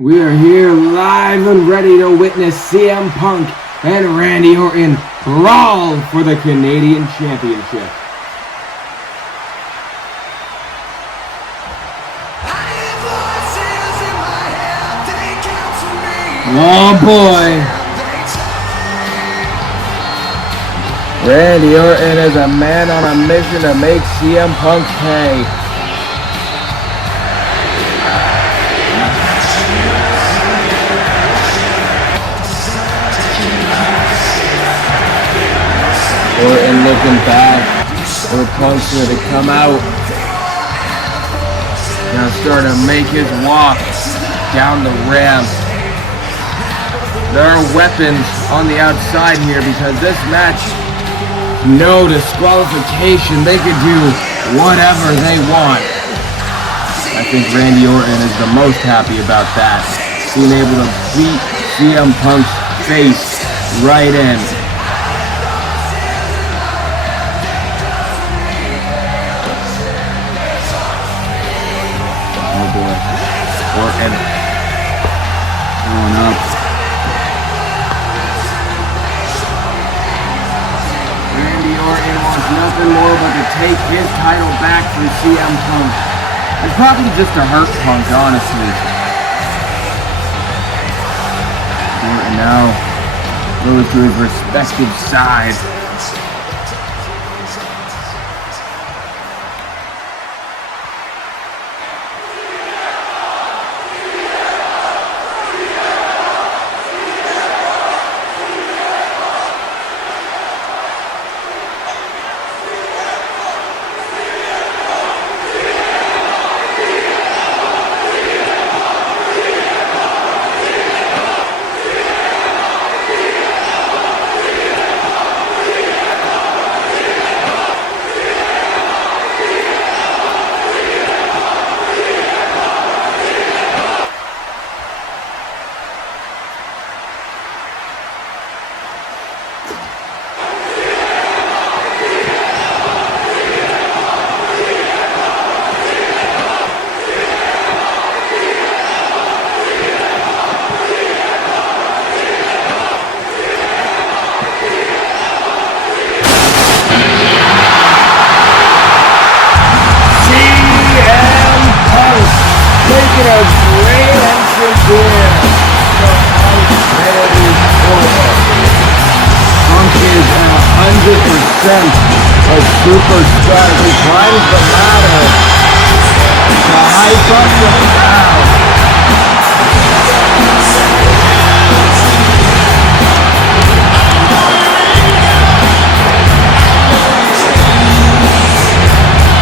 We are here live and ready to witness CM Punk and Randy Orton brawl for the Canadian Championship. Oh boy! Randy Orton is a man on a mission to make CM Punk pay. Orton looking back for Punk's to come out. Now starting to make his walk down the ramp. There are weapons on the outside here because this match, no disqualification. They could do whatever they want. I think Randy Orton is the most happy about that. Being able to beat CM Punk's face right in. Oh boy. Orton going up. Randy Orton wants nothing more but to take his title back from CM Punk. And probably just to hurt Punk, honestly. Orton now goes to his respective side. Making a great entrance here for Randy Orton. Punk is 100% a superstar. He climbs the ladder to hype up the crowd.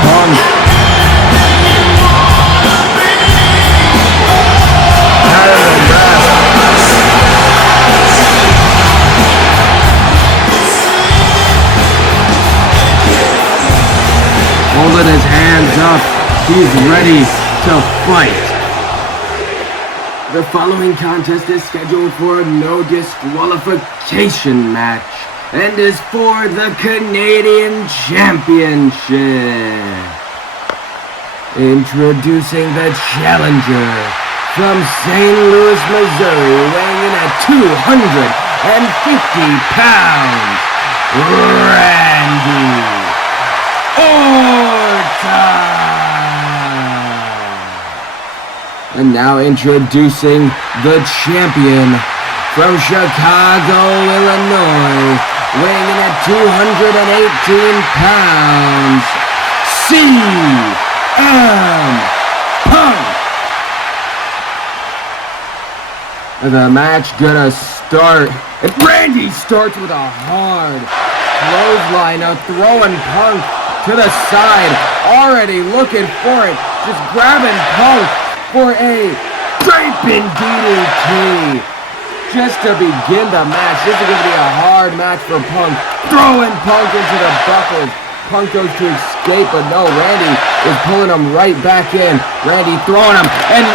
Punk holding his hands up, he's ready to fight. The following contest is scheduled for a no disqualification match and is for the Canadian Championship. Introducing the challenger from St. Louis, Missouri, weighing in at 250 pounds, Randy Orton. And now introducing the champion from Chicago, Illinois, weighing in at 218 pounds, CM Punk. The match gonna start. And Randy starts with a hard clothesline, now throwing Punk to the side, already looking for it, just grabbing Punk for a draping DDT. Just to begin the match, this is going to be a hard match for Punk, throwing Punk into the buckles. Punk goes to escape, but no, Randy is pulling him right back in. Randy throwing him, and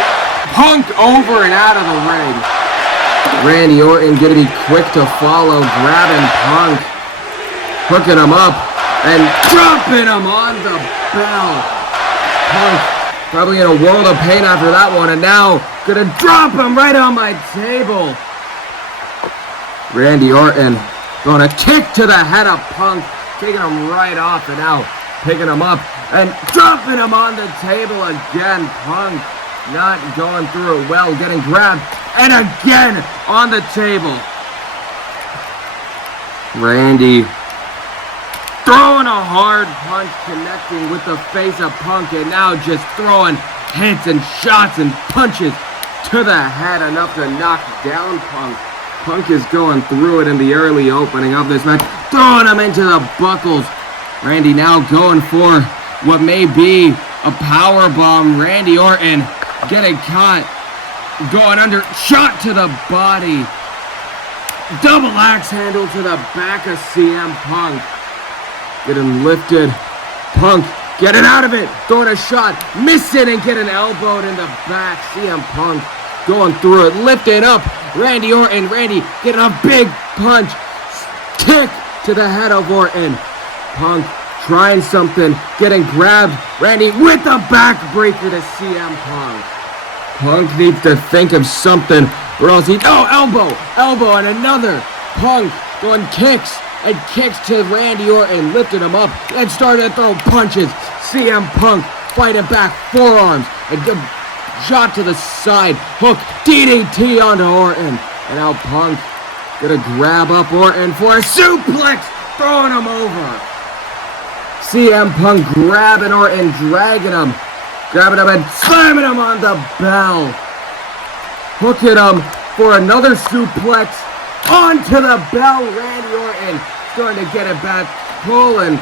Punk over and out of the ring. Randy Orton going to be quick to follow, grabbing Punk, hooking him up, and dropping him on the bell. Punk probably in a world of pain after that one, and now Gonna drop him right on my table. Randy Orton gonna kick to the head of Punk, taking him right off and out, picking him up and dropping him on the table again. Punk not going through it well, getting grabbed and again on the table. Randy throwing a hard punch, connecting with the face of Punk, and now just throwing hits and shots and punches to the head, enough to knock down Punk. Punk is going through it in the early opening of this match, throwing him into the buckles. Randy now going for what may be a power bomb. Randy Orton getting caught, going under, shot to the body. Double axe handle to the back of CM Punk. Getting lifted. Punk getting out of it, throwing a shot, missing and getting elbowed in the back. CM Punk going through it, lifting up Randy Orton. Randy getting a big punch, kick to the head of Orton. Punk trying something, getting grabbed. Randy with the backbreaker to CM Punk. Punk needs to think of something, or else elbow, and another. Punk going kicks and kicks to Randy Orton, lifting him up and starting to throw punches. CM Punk fighting back, forearms, and good shot to the side, hook, DDT onto Orton. And now Punk gonna grab up Orton for a suplex, throwing him over. CM Punk grabbing Orton, dragging him and slamming him on the bell. Hooking him for another suplex onto the bell. Randy Orton starting to get it back, throwing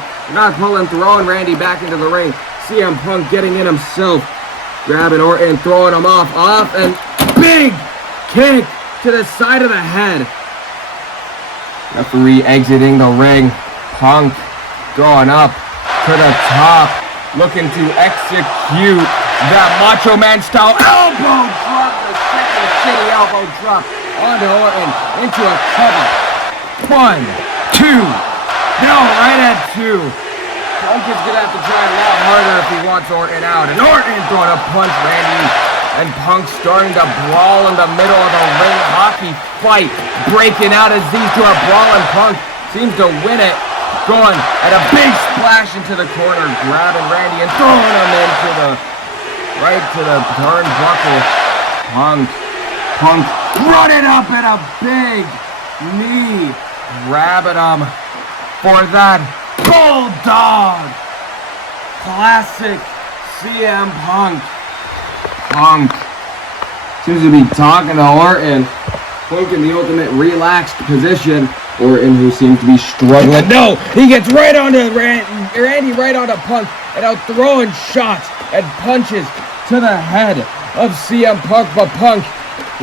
Randy back into the ring. CM Punk getting in himself, grabbing Orton, throwing him off, and big kick to the side of the head. Referee exiting the ring. Punk going up to the top, looking to execute that Macho Man style elbow drop, the second city elbow drop onto Orton into a cover. 1, 2, no, right at 2. Punk is gonna have to try a lot harder if he wants Orton out. And Orton throwing a punch, Randy. And Punk starting to brawl in the middle of the ring hockey fight, breaking out as these two are brawling. Punk seems to win it, going at a big splash into the corner, grabbing Randy and throwing him right to the turnbuckle. Punk running up at a big knee, grabbing him for that Bulldog. Classic CM Punk. Punk seems to be talking to Orton. Punk in the ultimate relaxed position. Orton, who seems to be struggling. No, he gets right onto Randy, right onto Punk, and out throwing shots and punches to the head of CM Punk. But Punk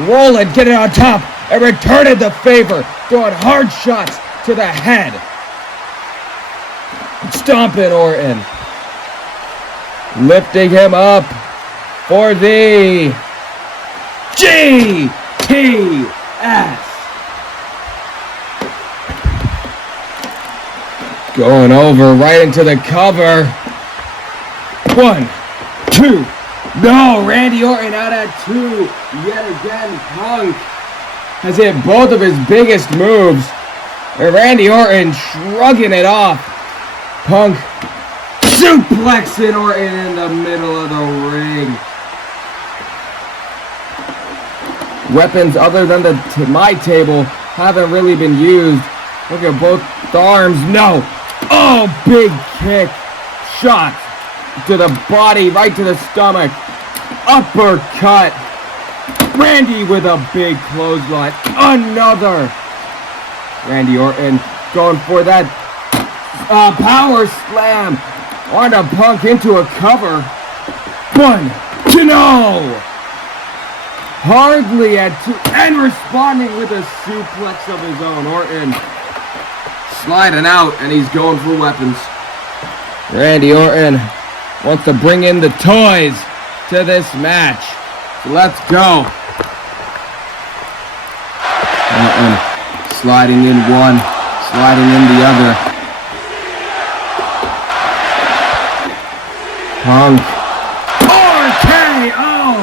rolling, getting on top, and returning the favor, throwing hard shots to the head. Stomping Orton, lifting him up for the GTS. Going over right into the cover. 1, 2. No, Randy Orton out at 2. Yet again, Punk has hit both of his biggest moves. And Randy Orton shrugging it off. Punk suplexing Orton in the middle of the ring. Weapons other than my table haven't really been used. Look at both arms. No. Oh, big kick. Shot to the body, right to the stomach. Uppercut. Randy with a big clothesline. Another. Randy Orton going for that power slam onto Punk into a cover. 1, 2, no. Hardly at 2, and responding with a suplex of his own. Orton sliding out, and he's going for weapons. Randy Orton wants to bring in the toys to this match. So let's go. Orton sliding in one, sliding in the other. Punk. RKO!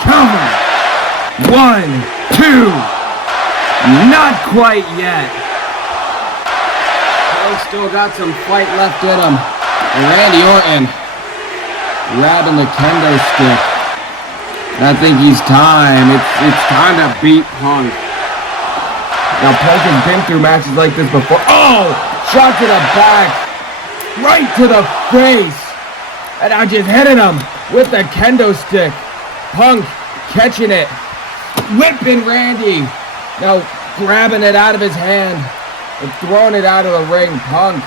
Come 1, 2. Not quite yet. Punk's still got some fight left in him. And Randy Orton grabbing the kendo stick. I think he's time. It's time to beat Punk. Now Punk has been through matches like this before. Oh! Shot to the back. Right to the face. And I just hitting him with the kendo stick. Punk catching it. Whipping Randy. Now grabbing it out of his hand and throwing it out of the ring. Punk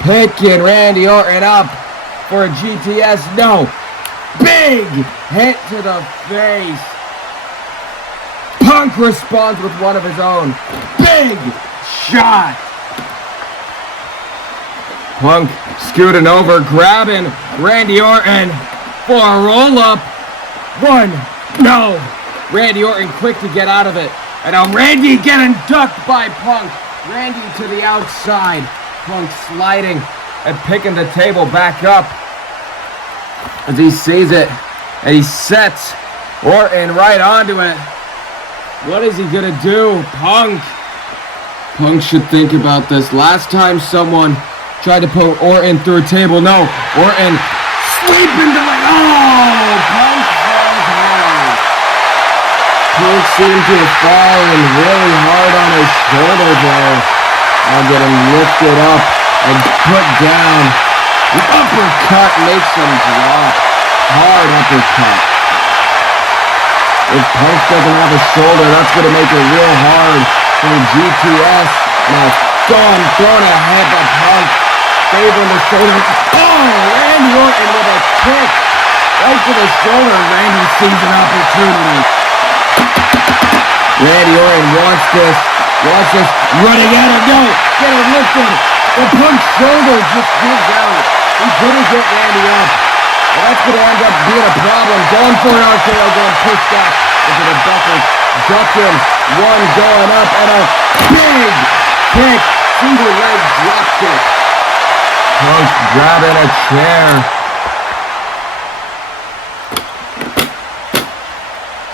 picking Randy Orton up for a GTS. No. Big hit to the face. Punk responds with one of his own. Big shot. Punk scooting over, grabbing Randy Orton for a roll-up. 1. No. Randy Orton quick to get out of it. And now Randy getting ducked by Punk. Randy to the outside. Punk sliding and picking the table back up as he sees it. And he sets Orton right onto it. What is he gonna do? Punk. Punk should think about this. Last time someone tried to put Orton through a table. No. Orton sweeping the leg. Oh! Punk falls hard. Punk seemed to have fallen really hard on his shoulder there. Now getting lifted up and put down. The uppercut makes him drop. Hard uppercut. If Punk doesn't have a shoulder, that's going to make it real hard for the GTS. Now, throwing a head by Punk. Favoring the shoulder. Oh! Randy Orton with a kick. Right to the shoulder. Randy sees an opportunity. Randy Orton wants this. Running at him. No! Get it lifted. The Punk's shoulder just gives out. He couldn't get Randy up. And that's going to end up being a problem. Going for an RKO, going pushed back into the bucket. Ducking. One going up and a big kick. Single leg drop kick. Punk grabbing a chair.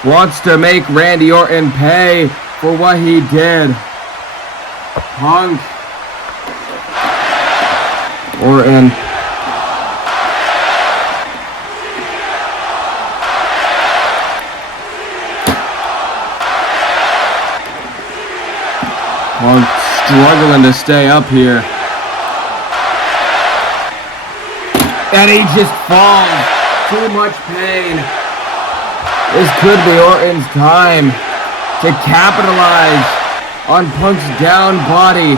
Wants to make Randy Orton pay for what he did. Punk. Orton. Punk struggling to stay up here. And he just falls. Too much pain. This could be Orton's time to capitalize on Punk's down body.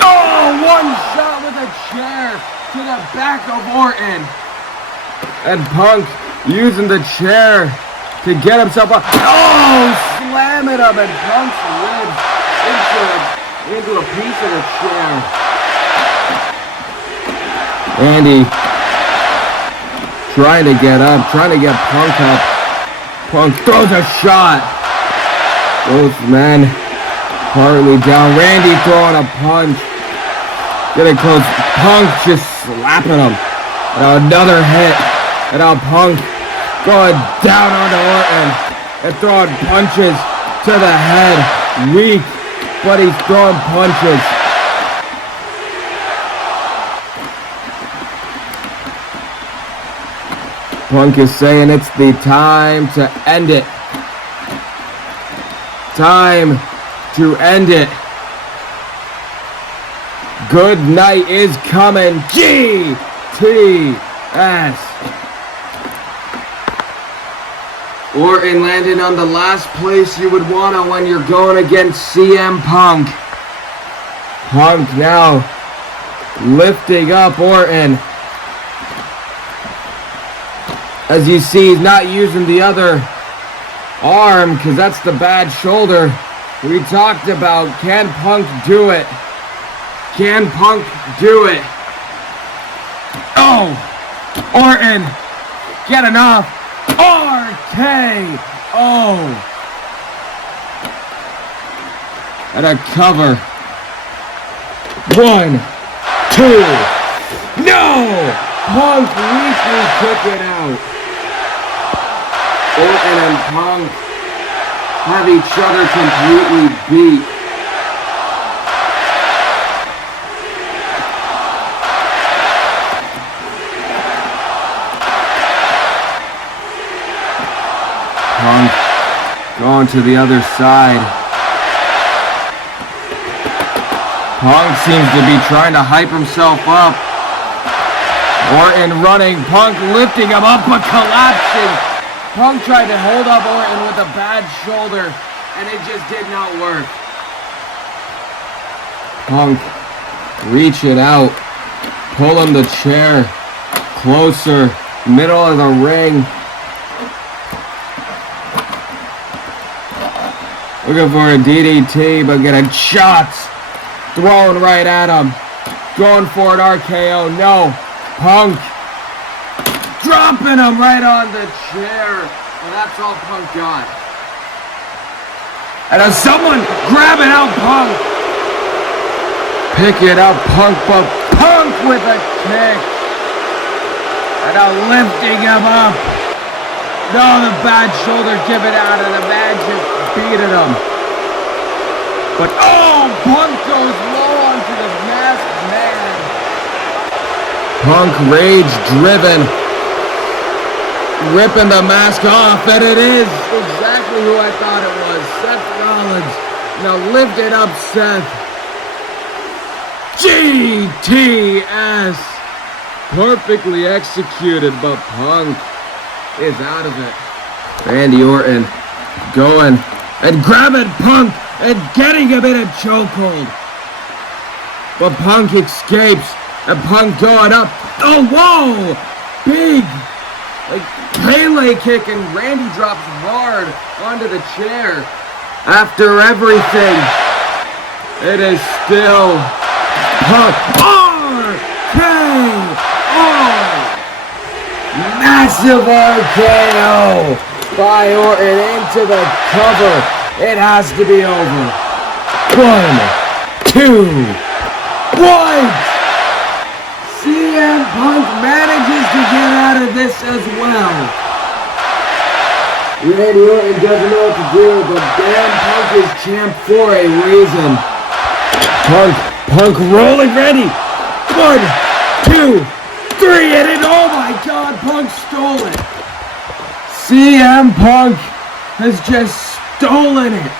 Oh, one shot with a chair to the back of Orton. And Punk using the chair to get himself up. Oh, slamming him and Punk's ribs into a piece of the chair. Randy trying to get up, trying to get Punk up. Punk throws a shot. Both men partly down. Randy throwing a punch. Getting close. Punk just slapping him. And another hit. And now Punk going down onto Orton and throwing punches to the head. Weak, but he's throwing punches. Punk is saying it's the time to end it. Time to end it. Good night is coming. GTS. Orton landing on the last place you would want to when you're going against CM Punk. Punk now lifting up Orton. As you see, he's not using the other arm because that's the bad shoulder we talked about. Can Punk do it? Can Punk do it? Oh! Orton! Get enough! RKO! And a cover. 1, 2. No! Punk weakly took it out. Orton and Punk have each other completely beat. Punk going to the other side. Punk seems to be trying to hype himself up. Orton running, Punk lifting him up but collapsing. Punk tried to hold up Orton with a bad shoulder and it just did not work. Punk reaching out, pulling the chair closer, middle of the ring. Looking for a DDT, but getting shots thrown right at him. Going for an RKO. No. Punk dropping him right on the chair. And that's all Punk got. And as someone grabbing out Punk. Pick it up, Punk, but Punk with a kick. And now lifting him up. No, the bad shoulder giving out and the man just beating him. But oh, Punk goes low onto the masked man. Punk rage driven. Ripping the mask off, and it is exactly who I thought it was. Seth Rollins. Now lifted up Seth. GTS. Perfectly executed, but Punk is out of it. Randy Orton going and grabbing Punk and getting him in a chokehold. But Punk escapes and Punk going up. Oh, whoa! Big, like, Pele kick and Randy drops hard onto the chair. After everything, it is still Punk. Massive RKO by Orton into the cover. It has to be over. 1, 2, 1. CM Punk manages to get out of this as well. Randy Orton doesn't know what to do, but damn, Punk is champ for a reason. Punk rolling Randy. 1, 2, 3, and it, oh my God, Punk stole it. CM Punk has just stolen it.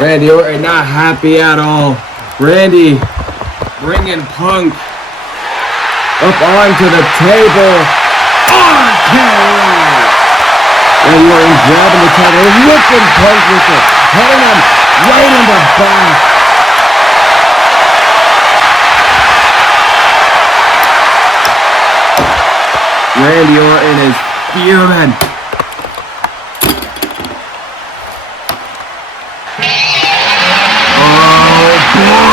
Randy Orton not happy at all. Randy bringing Punk up onto the table. RKO. Randy Orton grabbing the cover and whipping Punk with it. Hitting him right in the back. Randy Orton is fuming. Oh boy!